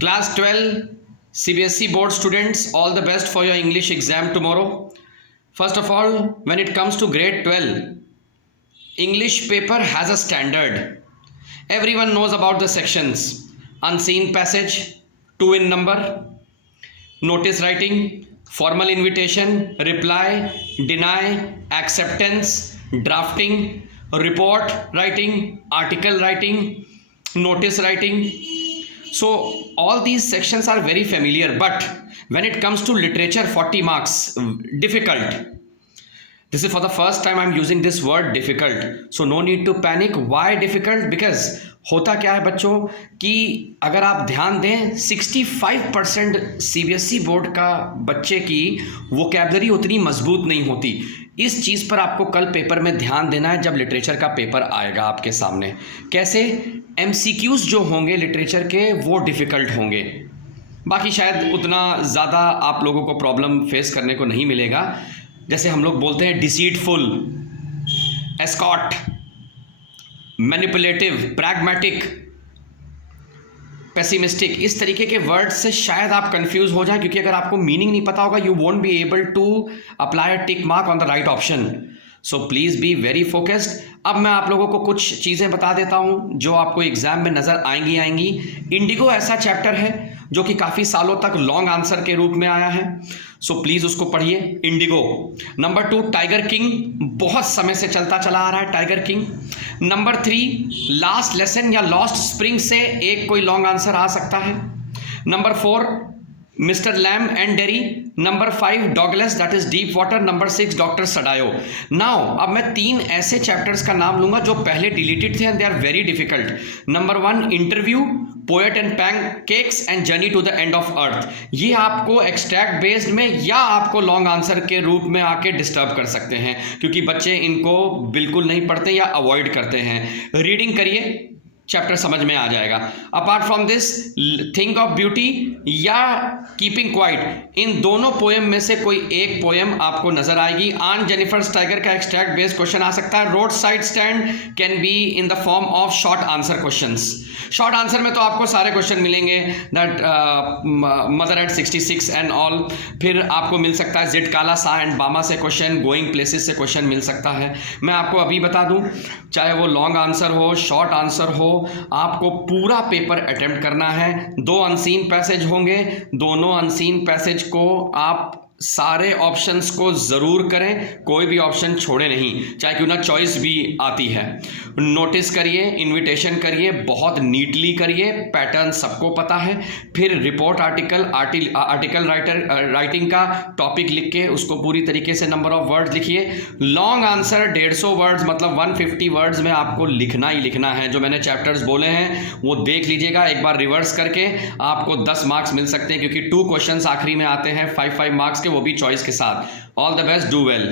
Class 12 CBSE board students, all the best for your English exam tomorrow. First of all, when it comes to grade 12, English paper has a standard. Everyone knows about the sections: unseen passage, two in number, notice writing, formal invitation, reply, deny, acceptance, drafting, report writing, article writing, notice writing. So all these sections are very familiar, but when it comes to literature, 40 marks, difficult. This is for the first time I'm using this word difficult. So no need to panic. Why difficult? Because होता क्या है बच्चों कि अगर आप ध्यान दें 65% CBSE board का बच्चे की वोकैबलरी उतनी मजबूत नहीं होती. इस चीज़ पर आपको कल पेपर में ध्यान देना है जब लिटरेचर का पेपर आएगा आपके सामने. कैसे? MCQs जो होंगे लिटरेचर के वो डिफ़िकल्ट होंगे. बाकी शायद उतना ज़्यादा आप लोगों को प्रॉब्लम फेस करने को नहीं मिलेगा. जैसे हम लोग बोलते हैं deceitful, escort, manipulative, pragmatic, pessimistic, इस तरीके के वर्ड से शायद आप कंफ्यूज हो जाएं, क्योंकि अगर आपको मीनिंग नहीं पता होगा you won't be able to apply a tick mark on the right option. So please be very focused. अब मैं आप लोगों को कुछ चीज़ें बता देता हूं जो आपको एग्जाम में नज़र आएंगी. इंडिगो ऐसा चैप्टर है जो कि काफ़ी सालों तक लॉन्ग आंसर के रूप में आया है. सो प्लीज़ उसको पढ़िए. इंडिगो. नंबर 2 टाइगर किंग, बहुत समय से चलता चला आ रहा है Tiger King. Number 3 Last Lesson या लॉस्ट स्प्रिंग से एक कोई लॉन्ग आंसर आ सकता है. Number 4 mister Lamb and Derry. Number 5 Douglas that is Deep Water. Number 6 doctor Sadao. Now अब मैं 3 ऐसे चैप्टर्स का नाम लूंगा जो पहले डिलीटेड थे and they are very difficult. Number 1 interview, poet and pancakes and journey to the end of earth. ये आपको एक्सट्रैक्ट बेस्ड में या आपको लॉन्ग आंसर के रूप में आके डिस्टर्ब कर सकते हैं, क्योंकि बच्चे इनको बिल्कुल नहीं पढ़ते या अवॉइड करते हैं. रीडिंग करिए, चैप्टर समझ में आ जाएगा. Apart from this, think of beauty या कीपिंग क्वाइट, इन दोनों पोएम में से कोई एक पोएम आपको नजर आएगी. आन जेनिफर्स टाइगर का एक्सट्रैक्ट बेस्ड क्वेश्चन आ सकता है. Road side stand can be in the form of short answer questions. Short answer में तो आपको सारे क्वेश्चन मिलेंगे, that mother eight 66 and all. फिर आपको मिल सकता है जिड काला सा एंड बामा से क्वेश्चन, गोइंग प्लेसेस से क्वेश्चन मिल सकता है. मैं आपको अभी बता दूं, चाहे वो लॉन्ग आंसर हो, शॉर्ट आंसर हो, आपको पूरा पेपर अटेम्प्ट करना है. 2 अनसीन पैसेज होंगे. दोनों अनसीन पैसेज को आप सारे ऑप्शंस को ज़रूर करें, कोई भी ऑप्शन छोड़े नहीं, चाहे क्यों ना चॉइस भी आती है. नोटिस करिए, इनविटेशन करिए, बहुत नीटली करिए, पैटर्न सबको पता है. फिर रिपोर्ट आर्टिकल राइटिंग का टॉपिक लिख के उसको पूरी तरीके से नंबर ऑफ वर्ड्स लिखिए. लॉन्ग आंसर 150 वर्ड्स मतलब 150 वर्ड्स में आपको लिखना ही लिखना है. जो मैंने चैप्टर्स बोले हैं वो देख लीजिएगा एक बार रिवर्स करके. आपको 10 मार्क्स मिल सकते हैं, क्योंकि 2 क्वेश्चंस आखिरी में आते हैं 5 मार्क्स के, वो भी चॉइस के साथ. All the best, do well.